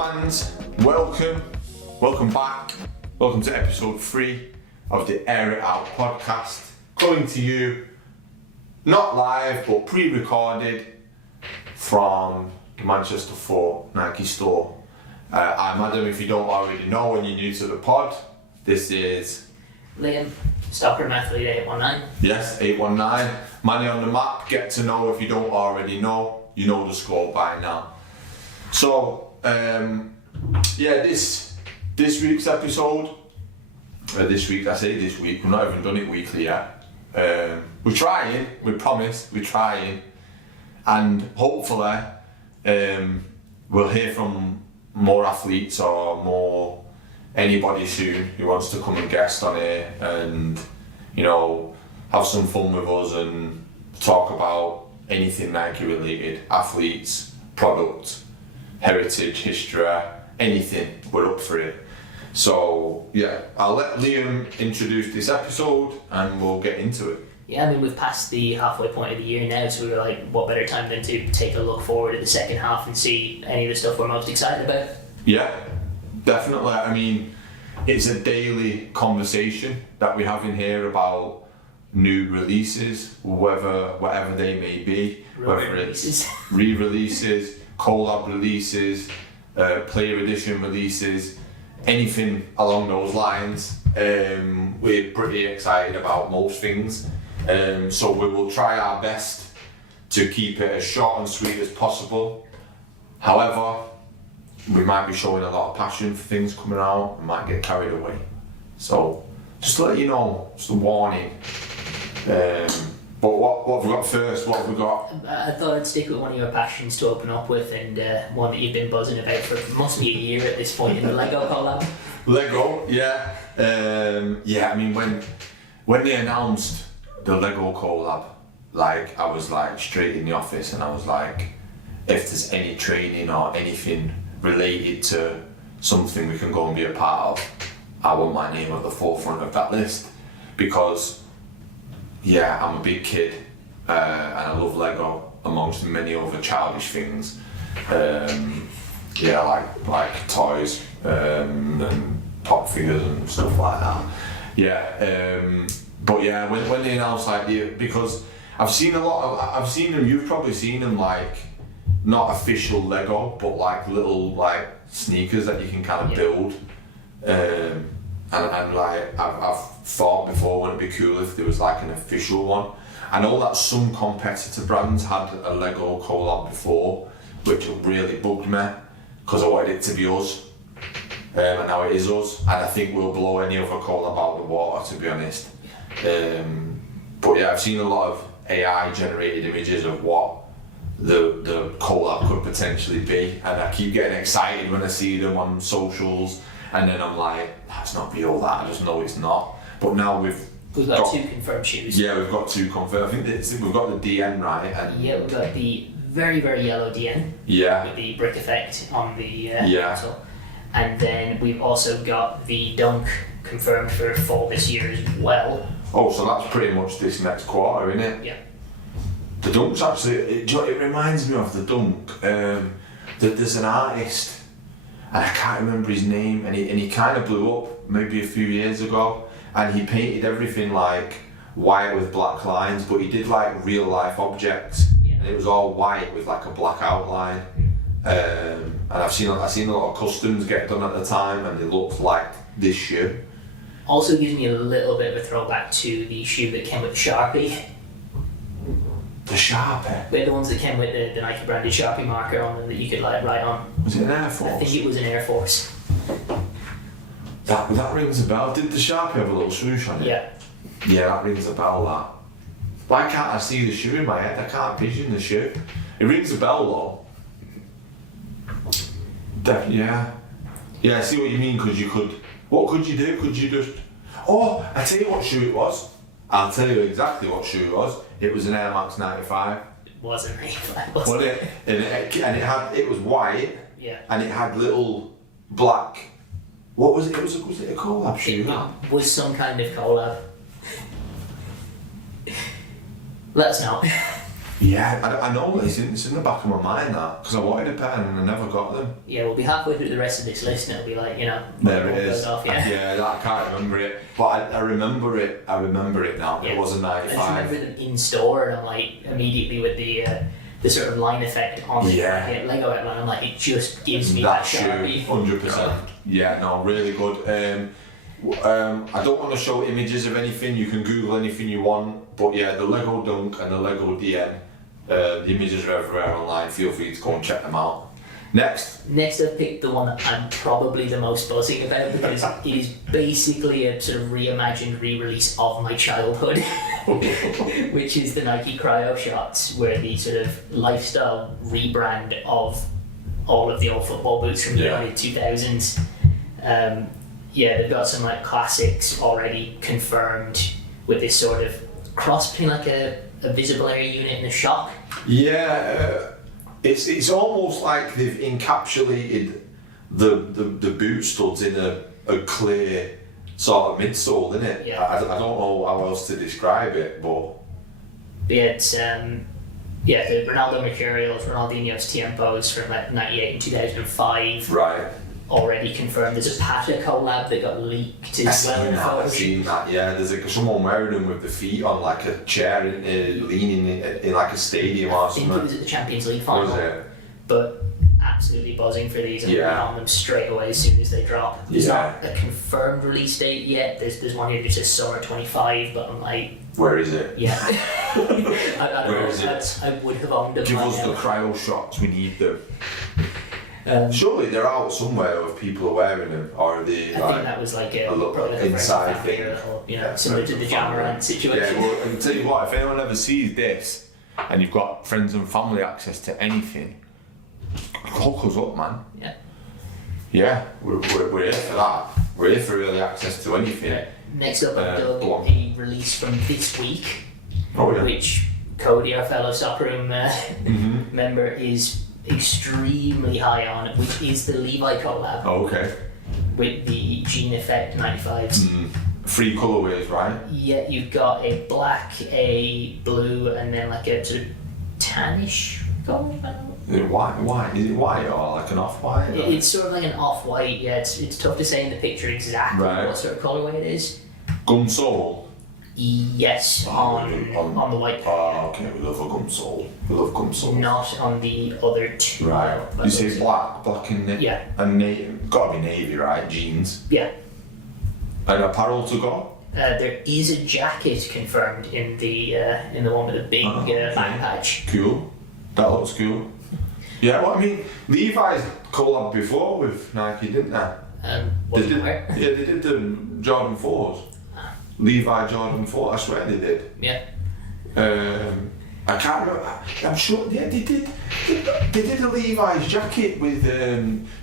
fans, welcome back. Welcome to episode 3 of the Air It Out podcast. Coming to you, not live, but pre-recorded from the Manchester 4 Nike store. I'm Adam, if you don't already know and you're new to the pod. This is Liam, Stockroom Athlete 819. Yes, 819. Manny on the map. Get to know if you don't already know. You know the score by now. So, this week's episode. This week, we've not even done it weekly yet. We're trying. We promise. We're trying, and hopefully, we'll hear from more athletes or more anybody soon who wants to come and guest on here and, you know, have some fun with us and talk about anything Nike related, athletes, product, heritage, history, anything. We're up for it. So yeah, I'll let Liam introduce this episode and we'll get into it. Yeah, I mean, we've passed the halfway point of the year now, so we were like, what better time than to take a look forward at the second half and see any of the stuff we're most excited about? Yeah, definitely. I mean, it's a daily conversation that we have in here about new releases, whatever they may be, whether it's re-releases, collab releases, player edition releases, anything along those lines. We're pretty excited about most things, so we will try our best to keep it as short and sweet as possible. However, we might be showing a lot of passion for things coming out and might get carried away. So just to let you know, just a warning. But what have we got first? What have we got? I thought I'd stick with one of your passions to open up with, and one that you've been buzzing about for must be a year at this point in the Lego collab. Lego, yeah. I mean, when they announced the Lego collab, like, I was like straight in the office and I was like, if there's any training or anything related to something we can go and be a part of, I want my name at the forefront of that list, because I'm a big kid and I love Lego amongst many other childish things. Like toys and pop figures and stuff like that. When they announced because I've seen them, you've probably seen them, like, not official Lego, but like little like sneakers that you can kind of build. And like I've thought before, wouldn't it be cool if there was like an official one? I know that some competitor brands had a Lego collab before, which really bugged me because I wanted it to be us, and now it is us, and I think we'll blow any other collab out of the water, to be honest. I've seen a lot of AI generated images of what the collab could potentially be, and I keep getting excited when I see them on socials, and then I'm like, that's not real, that I just know it's not. But now we've got 2 confirmed shoes. Yeah, we've got 2 confirmed. I think we've got the DN, right? And yeah, we've got the very, very yellow DN. Yeah. With the brick effect on the console. And then we've also got the Dunk confirmed for fall this year as well. Oh, so that's pretty much this next quarter, isn't it? Yeah. The Dunk's actually, it reminds me of the Dunk. There's an artist, and I can't remember his name, and he kind of blew up maybe a few years ago, and he painted everything like white with black lines, but he did like real life objects, and it was all white with like a black outline. And I've seen a lot of customs get done at the time, and they looked like this shoe. Also gives me a little bit of a throwback to the shoe that came with the Sharpie. The Sharpie? They're the ones that came with the Nike branded Sharpie marker on them that you could like write on. Was it an Air Force? I think it was an Air Force. That rings a bell. Did the Sharpie have a little swoosh on it? Yeah. Yeah, that rings a bell, that. Why can't I see the shoe in my head? I can't vision the shoe. It rings a bell though. Yeah, I see what you mean, because you could... What could you do? Could you just... Oh, I tell you what shoe it was. I'll tell you exactly what shoe it was. It was an Air Max 95. It wasn't really. Was it? It was white. Yeah. And it had little black... What was it? Was it a collab shoe? It was some kind of collab. Let us know. Yeah, I know it's in the back of my mind that, because I wanted a pair and I never got them. Yeah, we'll be halfway through the rest of this list and it'll be like, there it is. Off, yeah. I can't remember it, but I remember it. I remember it now. Yeah. It was a 95. I just remember them in store, and I'm like, immediately with the sort of line effect on the Lego outline, I'm like, it just gives me that Sharpie. 100%. Yeah, no, really good. I don't want to show images of anything. You can Google anything you want, but yeah, the Lego Dunk and the Lego DM, the images are everywhere online. Feel free to go and check them out. Next I've picked the one that I'm probably the most buzzing about, because it is basically a sort of reimagined re-release of my childhood, which is the Nike Cryo Shots, where the sort of lifestyle rebrand of all of the old football boots from the early 2000s. They've got some like classics already confirmed with this sort of cross between like a visible area unit and a shock. Yeah, it's almost like they've encapsulated the boot studs in a clear sort of midsole, isn't it? Yeah. I don't know how else to describe it, but it's the Ronaldo Mercurials, Ronaldinho's Tiempos from like 98 and 2005. Right. Already confirmed. There's a Pata collab that got leaked as well. I've seen that. Yeah, there's someone wearing them with the feet on like a chair, leaning in like a stadium or something. I think it was at the Champions League final. Was it? But absolutely buzzing for these. I'm on them straight away as soon as they drop. There's not a confirmed release date yet. There's one here that says summer 25, but I'm like, where is it? Yeah. Where is it? I would have owned them. Give us the cryo shots. We need them. Surely they're out somewhere if people are wearing them, or are they? I think that was like probably like inside a thing. Similar to the Jamarant situation. Yeah, well, and tell you what, if anyone ever sees this, and you've got friends and family access to anything, hook us up, man. Yeah. Yeah, we're here for that. We're here for really access to anything. Next up, I've dug a release from this week, which Cody, our fellow Soccer Room member, is extremely high on, which is the Levi collab. Oh, okay. With the Gene Effect 95s. 3 colourways, right? Yeah, you've got a black, a blue, and then like a sort of tannish colour. Is it white? Is it white or like an off-white? It's sort of like an off-white. Yeah, it's tough to say in the picture exactly what sort of colourway it is. Gum sole? Yes, on the white. Oh, okay, we love a gum sole. We love gum sole. Not on the other two. Right. You say black and navy? Yeah. And gotta be navy, right? Jeans? Yeah. And apparel to go? There is a jacket confirmed in the one with the big bang patch. Cool. That looks cool. Yeah, well, I mean, Levi's collab before with Nike, didn't they? They did the Jordan 4s. Levi Jordan 4, I swear they did. Yeah. I can't remember. I'm sure. Yeah, they did. They did a Levi's jacket with. Do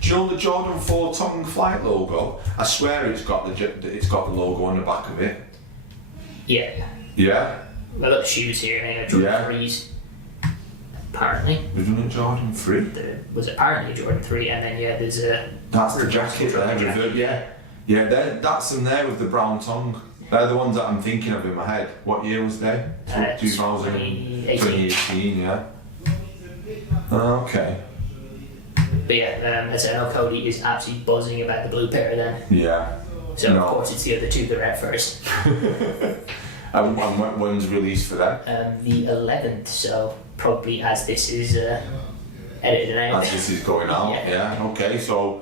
you know the Jordan 4 Tongue Flight logo? I swear it's got the logo on the back of it. Yeah. Yeah. I've got the shoes here. Jordan 3s. Apparently. We've done a Jordan 3. There was apparently a Jordan 3, and then there's a. That's the jacket there. Yeah. That's in there with the brown tongue. They're the ones that I'm thinking of in my head. What year was they? 2018, yeah. Okay. But yeah, as I know, Cody is absolutely buzzing about the blue pair then. Yeah. So of course it's the other two that are out first. And when's released for that? The 11th, so probably as this is edited out. As this is going out, yeah. Okay, so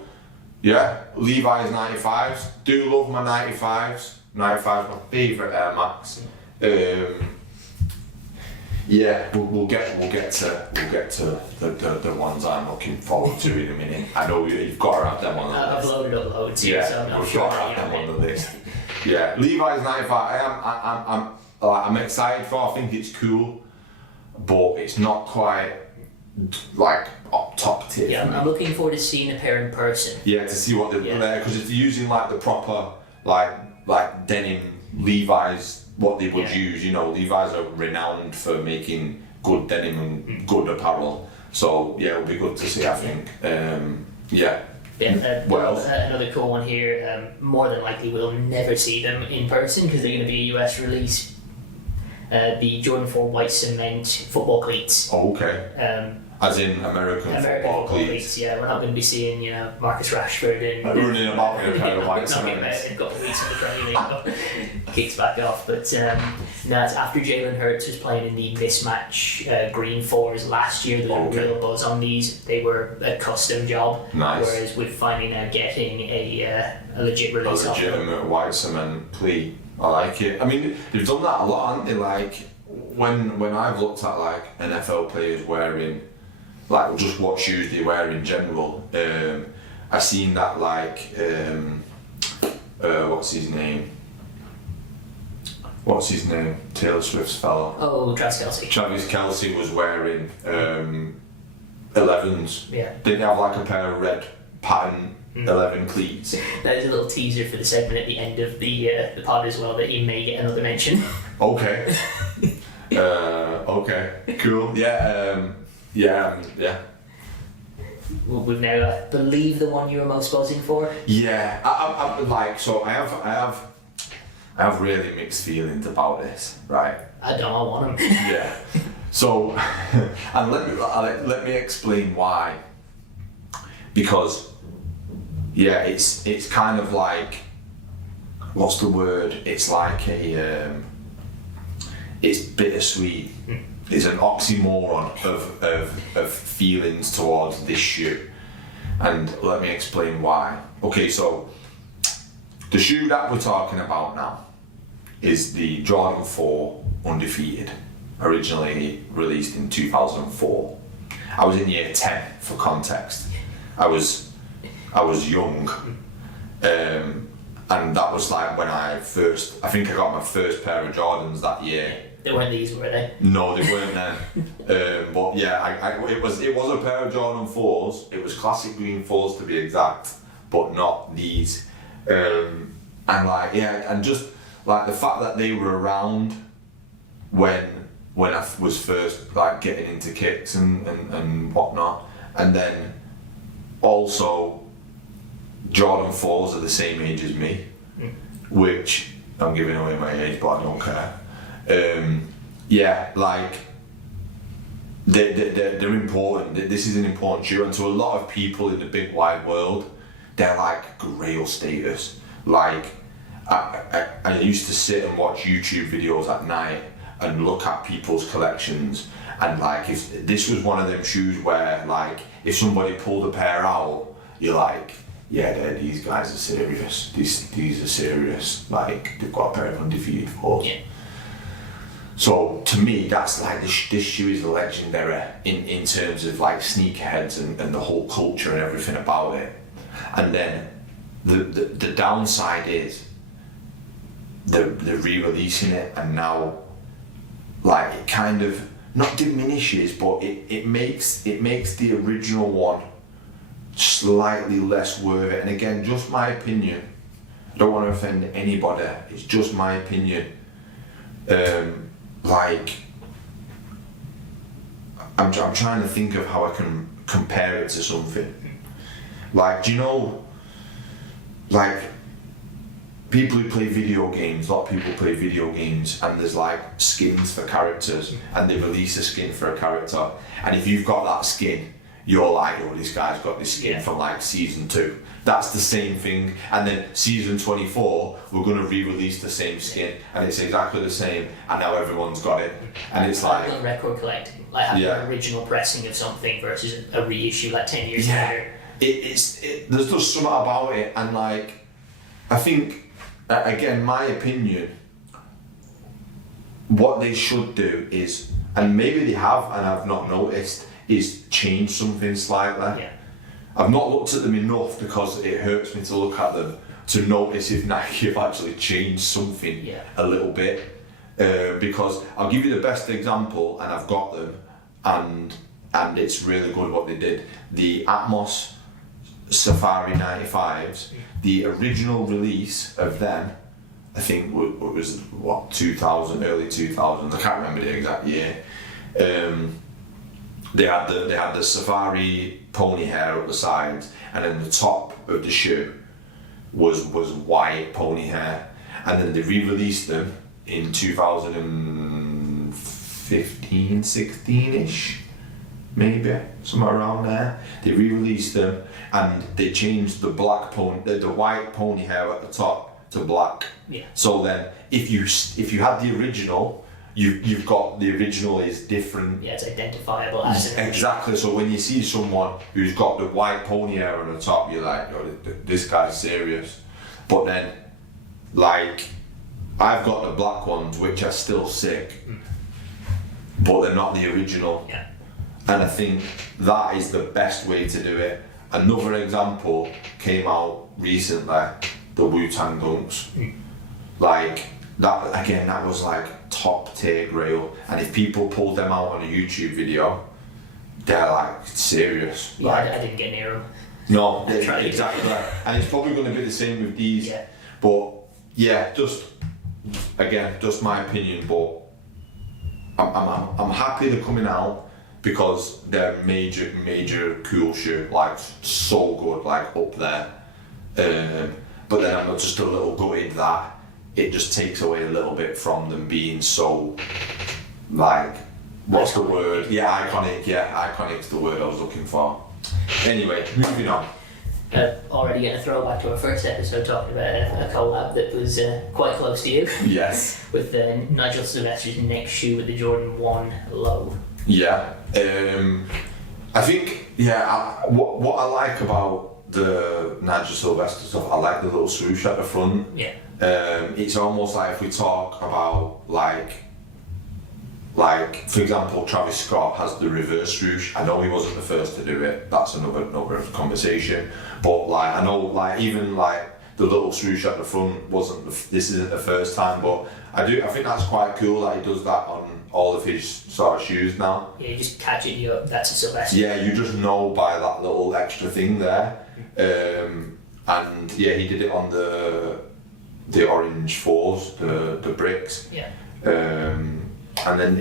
yeah, Levi's 95s. Do love my 95s. 95 is my favourite Air Max. We'll get to the ones I'm looking forward to in a minute. I know you've got to have them on the list. I've loaded up loads here, so I'm we've sure got to have them on the list. Yeah, Levi's 95. I'm excited for. I think it's cool, but it's not quite like top tier. Yeah, I'm looking forward to seeing a pair in person. Yeah, to see what they're there, because it's using like the proper like denim Levi's, what they would use. You know, Levi's are renowned for making good denim and good apparel. So yeah, it'll be good to see, I think. Another cool one here. More than likely, we'll never see them in person because they're going to be a US release. the Jordan 4 white cement football cleats. Oh, okay. As in American football cleats. Yeah, we're not going to be seeing, Marcus Rashford and running about with a pair of white cement. Not got weeks in the Premier League, but kicks back off. But no, it's after Jalen Hurts was playing in the mismatch green 4s last year. There was a real buzz on these. They were a custom job. Nice. Whereas we're finding out getting a legit release. A legitimate white cement cleat. I like it. I mean, they've done that a lot, haven't they? Like when I've looked at like NFL players wearing, like just what shoes they wear in general. I've seen that like what's his name? Taylor Swift's fellow. Oh, Travis Kelce. Travis Kelce was wearing 11s. Yeah. Didn't have like a pair of red pattern 11 cleats. That is a little teaser for the segment at the end of the pod as well that he may get another mention. Okay. Okay. Cool. Yeah. Yeah. Well, we've now got, believe the one you were most buzzing for. Yeah. I like so. I have really mixed feelings about this. Right. I want him. Yeah. So, and let me explain why. Because, yeah, it's kind of like, what's the word? It's like it's bittersweet. It's an oxymoron of feelings towards this shoe, and let me explain why. Okay, so the shoe that we're talking about now is the Jordan 4 Undefeated, originally released in 2004. I was in year 10 for context. I was young, and that was like when I think I got my first pair of Jordans that year. They weren't these, were they? No, they weren't then. But yeah, it was a pair of Jordan 4s. It was classic green 4s to be exact, but not these. And like and just like the fact that they were around when I was first like getting into kicks and whatnot, and then also Jordan 4s are the same age as me, which I'm giving away my age, but I don't care. Like they're important. This is an important shoe, and to a lot of people in the big wide world, they're like grail status. Like I used to sit and watch YouTube videos at night and look at people's collections, and like if this was one of them shoes where like if somebody pulled a pair out, you're like, yeah, these guys are serious. These are serious. Like they've got a pair of Undefeated 4s. Yeah. So to me, that's like this shoe is legendary in terms of like sneakerheads and the whole culture and everything about it. And then the downside is they're re-releasing it, and now like it kind of not diminishes, but it makes the original one slightly less worth it. And again, just my opinion. I don't want to offend anybody. It's just my opinion. Like I'm trying to think of how I can compare it to something. Like, do you know, like people who play video games, a lot of people play video games, and there's like skins for characters, and they release a skin for a character, and if you've got that skin, you're like, oh, this guy's got this skin from like season 2. That's the same thing. And then season 24, we're going to re-release the same skin, and it's exactly the same, and now everyone's got it. And it's like on record collecting, like having an original pressing of something versus a reissue like 10 years later. There's just something about it, and like I think, again, my opinion, what they should do is, and maybe they have and I've not noticed, is change something slightly. Yeah. I've not looked at them enough because it hurts me to look at them to notice if Nike have actually changed something a little bit. Because I'll give you the best example, and I've got them, and it's really good what they did. The Atmos Safari 95s, the original release of them, I think was 2000, early 2000s. I can't remember the exact year. They had the Safari pony hair up the sides, and then the top of the shoe was white pony hair, and then they re-released them in 2009 2015, 16ish, maybe somewhere around there. They re-released them and they changed the white pony hair at the top to black. Yeah. So then, if you had the original, you've got the original is different. Yeah, it's identifiable as an Exactly. So when you see someone who's got the white pony hair on the top, you're like, oh, this guy's serious. But then, like, I've got the black ones, which are still sick, but they're not the original. Yeah. And I think that is the best way to do it. Another example came out recently, the Wu-Tang Dunks. Like, that again, that was like top tier grail. And if people pulled them out on a YouTube video, they're like serious. Yeah, Like, I didn't get near them. no, I tried. exactly. And it's probably going to be the same with these. Yeah. But yeah, just my opinion. But I'm happy they're coming out because they're major cool shoe, like so good, like up there. But then I'm just a little gutted that it just takes away a little bit from them being so, like, what's the word? Yeah, iconic. Yeah, iconic's the word I was looking for. Anyway, moving on. Already getting a throwback to our first episode talking about a collab that was quite close to you. Yes. With Nigel Sylvester's next shoe with the Jordan 1 low. Yeah. I think, what I like about the Nigel Sylvester stuff, I like the little swoosh at the front. Yeah. It's almost like if we talk about like for example, Travis Scott has the reverse swoosh. I know he wasn't the first to do it. That's another conversation. But like I know like even like the little swoosh at the front this isn't the first time. But I think that's quite cool that he does that on all of his sort of shoes now. Yeah, you just catch it and you go, that's a Sylvester. Yeah, you just know by that little extra thing there. And yeah, he did it on the orange 4s, the bricks. Yeah. And then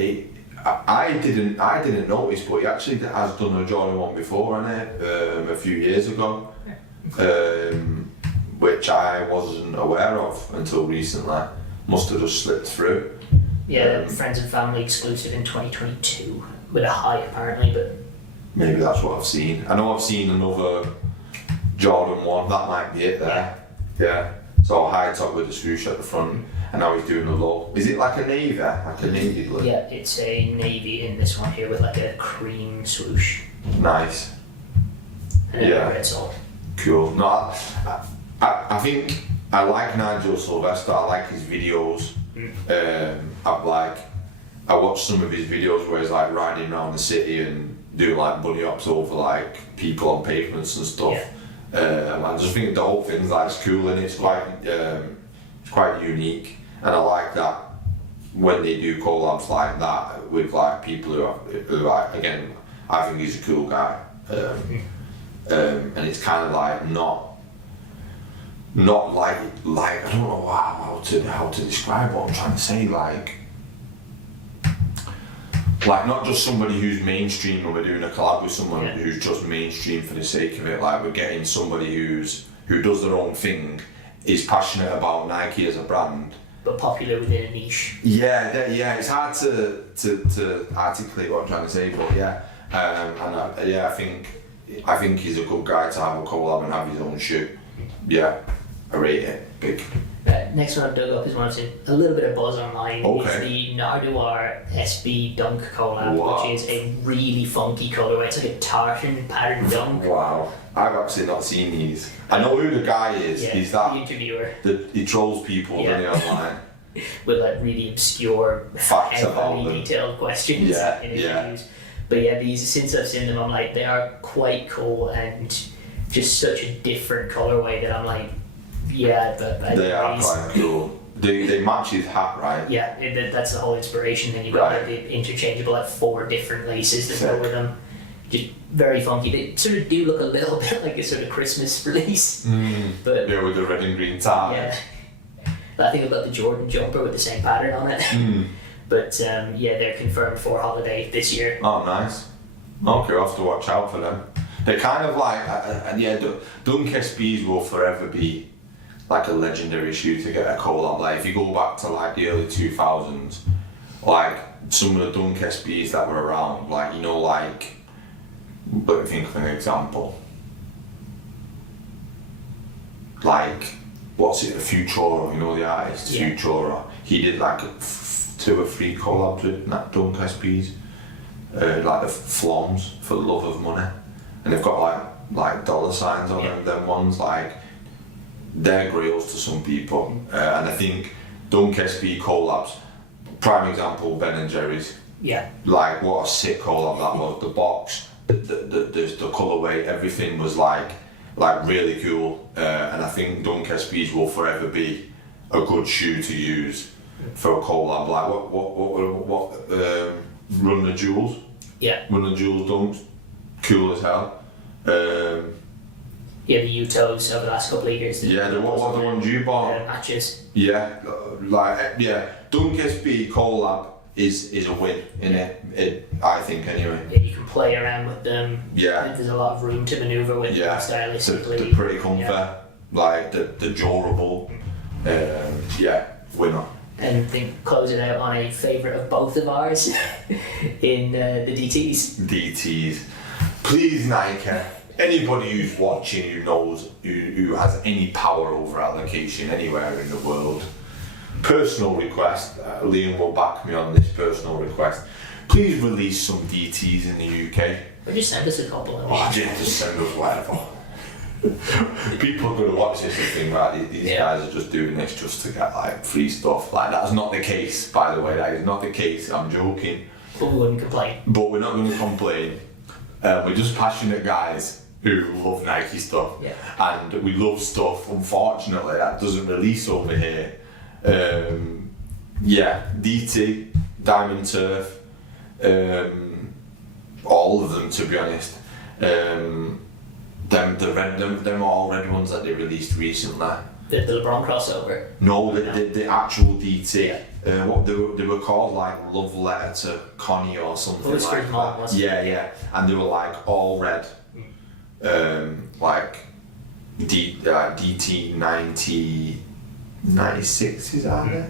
I didn't notice, but he actually has done a Jordan 1 before, hasn't it? A few years ago, which I wasn't aware of until recently. Must have just slipped through. Yeah, friends and family exclusive in 2022 with a high apparently, but maybe that's what I've seen. I know I've seen another Jordan 1. That might be it there. Yeah. So high top with the swoosh at the front. And now he's doing a low. Is it like a navy? Like a navy blue? yeah, it's a navy in this one here with like a cream swoosh Nice. and a Yeah. red sole. Cool. No, I think I like Nigel Sylvester. I like his videos. I watched some of his videos where he's like riding around the city and doing like bunny hops over like people on pavements and stuff. I just think the whole thing's like cool and it's quite unique. And I like that when they do collabs like that with like people who are again, I think he's a cool guy. And it's kind of like not like I don't know how to describe what I'm trying to say, like not just somebody who's mainstream and we're doing a collab with someone who's just mainstream for the sake of it. Like we're getting somebody who does their own thing, is passionate about Nike as a brand, but popular within a niche. Yeah, it's hard to articulate what I'm trying to say, but yeah, I think he's a good guy to have a collab and have his own shoe. Yeah, I rate it big. Next one I've dug up is one I've seen a little bit of buzz online. Okay. It's the Nardwuar SB Dunk collab, Wow. which is a really funky colorway. It's like a tartan pattern dunk. Wow, I've actually not seen these. I know who the guy is. Yeah, He's the that interviewer he trolls people Yeah. doesn't he, online. with like really obscure, Facts about heavily them. detailed questions Yeah, in yeah. interviews. But yeah, these since I've seen them, I'm like they are quite cool and just such a different colorway that I'm like, yeah, but They are quite cool. They match his hat, right? Yeah, that's the whole inspiration. Then you've got Right. the interchangeable like 4 different laces that go Sick. with them. Just very funky. They sort of do look a little bit like a sort of Christmas release, but Yeah, with the red and green tie. yeah. But I think I've got the Jordan jumper with the same pattern on it. But yeah, they're confirmed for holiday this year. Oh, nice. Okay, I'll have to watch out for them. They're kind of like, and yeah, Dunk SBs will forever be like a legendary shoe to get a collab. Like if you go back to like the early 2000s, like some of the Dunk SBs that were around, like, you know, like, let me think of an example. Like, what's it, Futura, you know the artist, Yeah. Futura. He did like 2 or 3 collabs with Dunk SBs, like the Floms, For the Love of Money, and they've got like dollar signs on them. Them ones, like, they're grails to some people, and I think Dunk SB collabs. Prime example, Ben and Jerry's. Yeah. Like, what a sick collab that was. The box, the colourway, everything was like really cool. And I think Dunk SBs will forever be a good shoe to use for a collab. Like what Run the Jewels. Yeah. Run the Jewels Dunks, cool as hell. Yeah, the Utos over the last couple of years. Yeah, what the ones you bought? Matches. Yeah, Dunk SB collab is a win in it, I think, anyway. Yeah, you can play around with them. Yeah. There's a lot of room to manoeuvre with them stylistically. They're pretty comfy, like the durable. Winner. And think close it out on a favourite of both of ours in the DTs. DTs. Please, Nike. Anybody who's watching who knows who has any power over allocation anywhere in the world. Personal request. Liam will back me on this personal request. Please release some DTs in the UK. Or just send us a couple. Just send us whatever. People are going to watch this and think, right, these guys are just doing this just to get like free stuff. Like, that's not the case, by the way. That is not the case. I'm joking. But we wouldn't complain. But we're not going to complain. We're just passionate guys who love Nike stuff. Yeah. And we love stuff, unfortunately, that doesn't release over here. DT, Diamond Turf, all of them, to be honest. Them all red ones that they released recently. The LeBron crossover. No, the actual DT. What they were called, like Love Letter to Connie or something It was like for his mom, that. wasn't it? Yeah, and they were like all red. Like DT 96s, are they?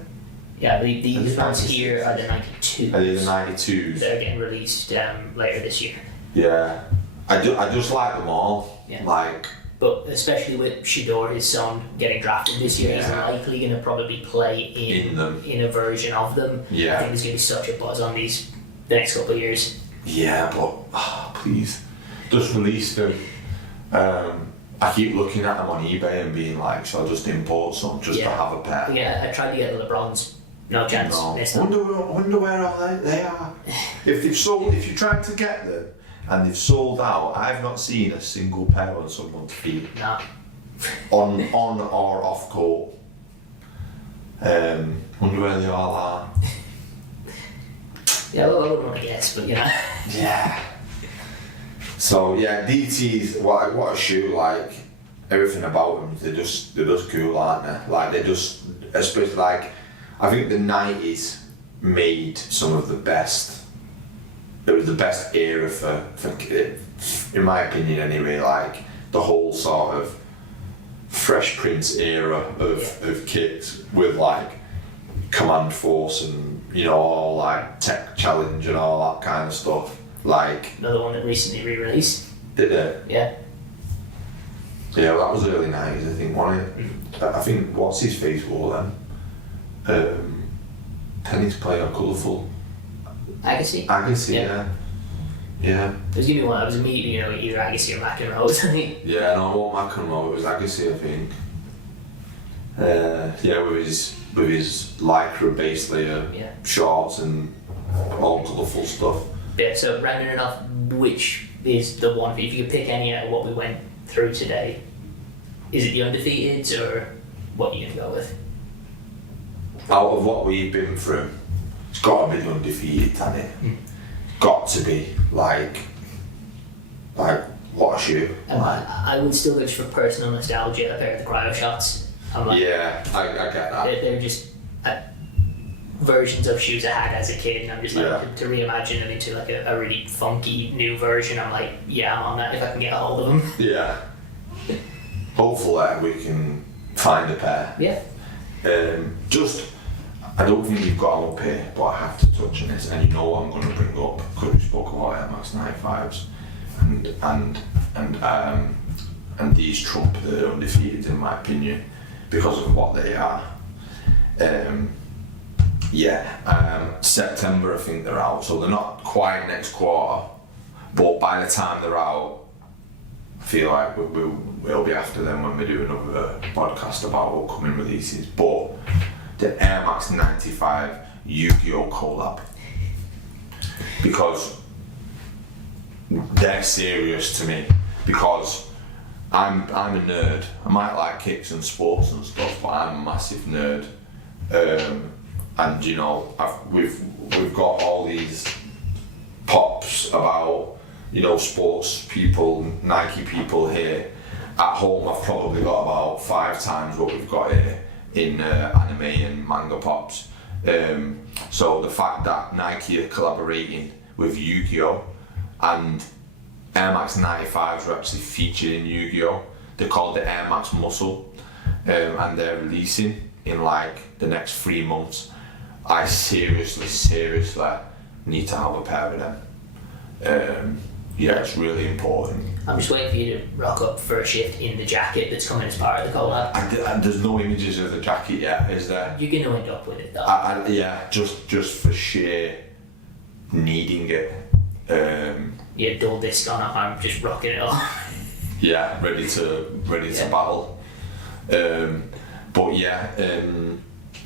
Yeah, I believe these ones here are the 92s. Are they the 92s? They're getting released later this year. Yeah, I just like them all. Yeah. Like, but especially with Shador, his son, getting drafted this year, he's likely going to probably play in a version of them. Yeah. I think there's going to be such a buzz on these the next couple of years. Yeah, but please, just release them. I keep looking at them on eBay and being like, shall I just import some just to have a pair? Yeah, I tried to get the LeBrons. No chance. No. Missed them. Wonder where all they are. If you tried to get them and they've sold out, I've not seen a single pair on someone's feet. No. On or off court. Wonder where they all are. Yeah, well, I wouldn't want to guess, but you know. Yeah. So yeah, DTs, what a shoe, like everything about them, they're just cool, aren't they? Like they just, especially like, I think the 90s made some of the best. It was the best era for in my opinion anyway, like the whole sort of Fresh Prince era of kits with like Command Force and, you know, all like Tech Challenge and all that kind of stuff. Like, Another one that recently re-released. did it? Yeah. Yeah, well, that was early 90s, I think, wasn't it? I think, what's his face wore then? Tennis player, colourful. Agassi? Agassi, yeah. There's gonna be one. I was immediately, either Agassi or McEnroe, wasn't he? Yeah, no, it wasn't McEnroe, it was Agassi, I think. With his lycra base layer shorts and all colourful stuff. Yeah, so rounding it off, which is the one, if you could pick any out of what we went through today, is it the undefeateds or what are you going to go with? Out of what we've been through, it's got to be the undefeated, hasn't it? Got to be, like what a shoe. I would still look for personal nostalgia, a pair of the cryo shots. I'm like, yeah, I get that. They're just versions of shoes I had as a kid, and I'm just like, to reimagine them into like a really funky new version, I'm like, yeah, I'm on that if I can get a hold of them. Yeah. Hopefully we can find a pair. Yeah. I don't think you've got them up here, but I have to touch on this, and you know what I'm going to bring up because we spoke about Air Max 95s, and these trump the undefeated in my opinion because of what they are. September I think they're out, so they're not quite next quarter, but by the time they're out, I feel like we'll be after them when we do another podcast about upcoming releases. But the Air Max 95 Yu-Gi-Oh collab, because they're serious to me, because I'm a nerd. I might like kicks and sports and stuff, but I'm a massive nerd. And you know, we've got all these pops about, you know, sports people, Nike people here. At home, I've probably got about 5 times what we've got here in anime and manga pops. So the fact that Nike are collaborating with Yu-Gi-Oh! And Air Max 95s are actually featured in Yu-Gi-Oh! They're called the Air Max Muscle, and they're releasing in like the next 3 months. I seriously need to have a pair of them. It's really important. I'm just waiting for you to rock up for a shift in the jacket that's coming as part of the collab. And there's no images of the jacket yet, is there? You're going to end up with it though. Just for sheer needing it. Dual disc on it, I'm just rocking it off. Ready to battle.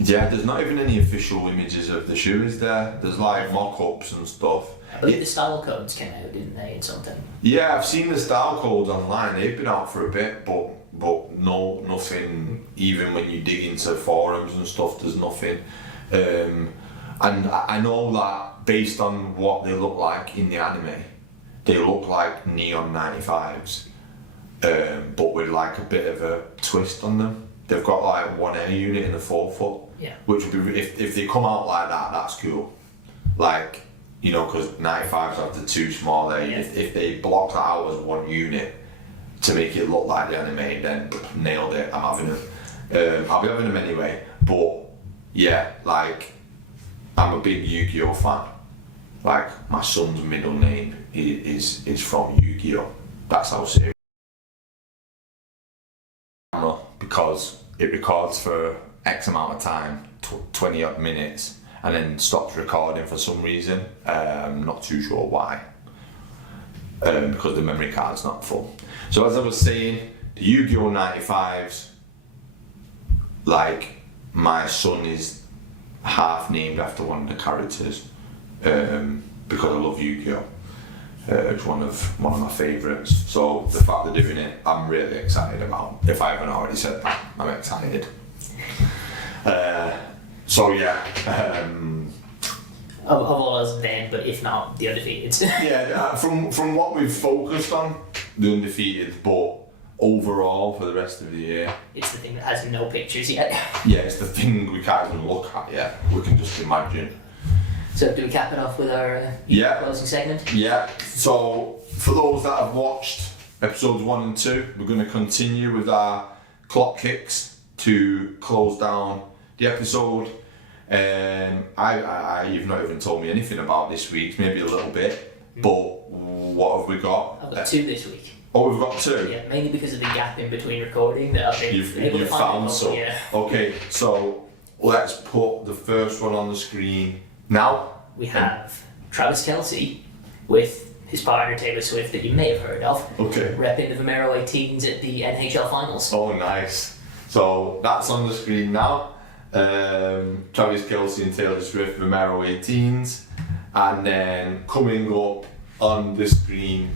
There's not even any official images of the shoe, is there? There's like mock-ups and stuff. I believe the style codes came out, didn't they, in something? Yeah, I've seen the style codes online. They've been out for a bit, but nothing. Even when you dig into forums and stuff, there's nothing. And I know that based on what they look like in the anime, they look like neon 95s, but with like a bit of a twist on them. They've got like one air unit in the forefoot, which would be, if they come out like that, that's cool. Like, you know, because 95s have the 2 small air units. If they block that out as one unit to make it look like the anime, then nailed it. I'm having them. I'll be having them anyway. But yeah, like, I'm a big Yu-Gi-Oh fan. Like, my son's middle name is from Yu-Gi-Oh. That's how serious. Because it records for X amount of time, 20 odd minutes, and then stops recording for some reason. I'm not too sure why. Because the memory card's not full. So as I was saying, the Yu-Gi-Oh 95s, like, my son is half named after one of the characters, because I love Yu-Gi-Oh. It's one of my favourites. So the fact they're doing it, I'm really excited about. If I haven't already said that, I'm excited. Of all us then, but if not, the undefeated. From what we've focused on, the undefeated, but overall for the rest of the year, it's the thing that has no pictures yet. Yeah, it's the thing we can't even look at yet. We can just imagine. So do we cap it off with our closing segment? Yeah, so for those that have watched episodes 1 and 2, we're going to continue with our clock kicks to close down the episode. You've not even told me anything about this week, maybe a little bit, but what have we got? I've got 2 this week. Oh, we've got 2? Yeah, mainly because of the gap in between recording that I've been able to found some. Yeah. Okay, so let's put the first one on the screen now. We have Travis Kelce with his partner Taylor Swift, that you may have heard of. Okay. Repping the Vomero 18s at the NHL Finals. Oh, nice. So that's on the screen now. Travis Kelce and Taylor Swift, Vomero 18s. And then coming up on the screen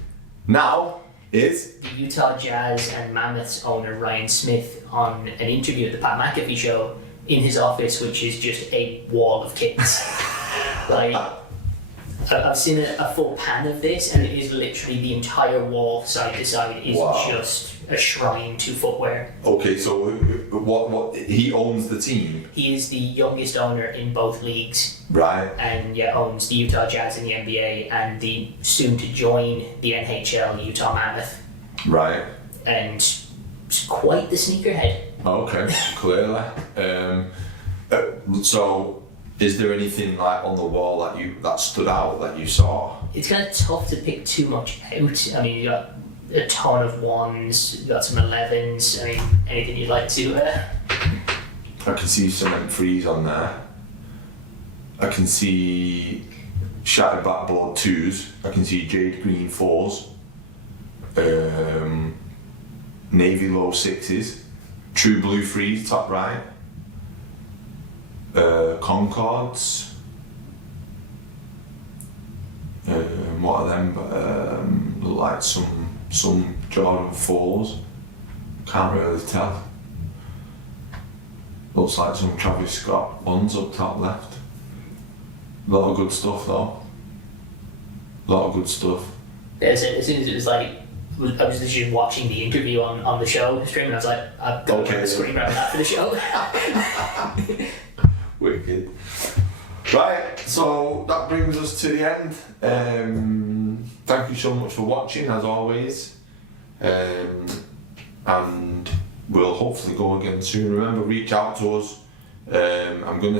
now is the Utah Jazz and Mammoths owner Ryan Smith on an interview at the Pat McAfee show in his office, which is just a wall of kittens. Like, I've seen a full pan of this, and it is literally the entire wall, side to side, is just a shrine to footwear. Okay, so what he owns the team? He is the youngest owner in both leagues. Right. And owns the Utah Jazz in the NBA and the soon to join the NHL Utah Mammoth. Right. And it's quite the sneakerhead. Okay, clearly. So Is there anything like on the wall that stood out that you saw? It's kind of tough to pick too much out. I mean, you got a ton of 1s, you got some 11s. I mean, anything you'd like to. I can see cement freeze on there. I can see shattered backboard 2s. I can see jade green 4s. Navy low 6s. True blue freeze top right. Concords. What are them? Look like some Jordan 4s. Can't really tell. Looks like some Travis Scott 1s up top left. A lot of good stuff though. A lot of good stuff. As soon as it was like, I was just watching the interview on the show stream, and I was like, I've got to screen grab that for the show. Wicked. Right, so that brings us to the end. Thank you so much for watching, as always. And we'll hopefully go again soon. Remember, reach out to us. I'm going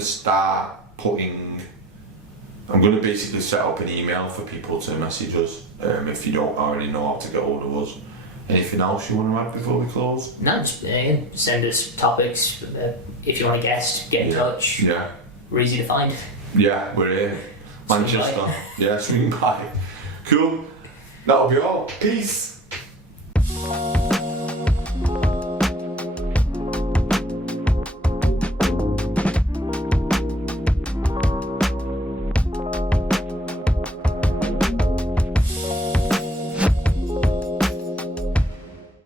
to basically set up an email for people to message us if you don't already know how to get hold of us. Anything else you want to add before we close? No, just send us topics. If you want a guest, get in touch. Yeah. We're easy to find. Yeah, we're here. Manchester. Yeah, swing by. Cool. That'll be all. Peace.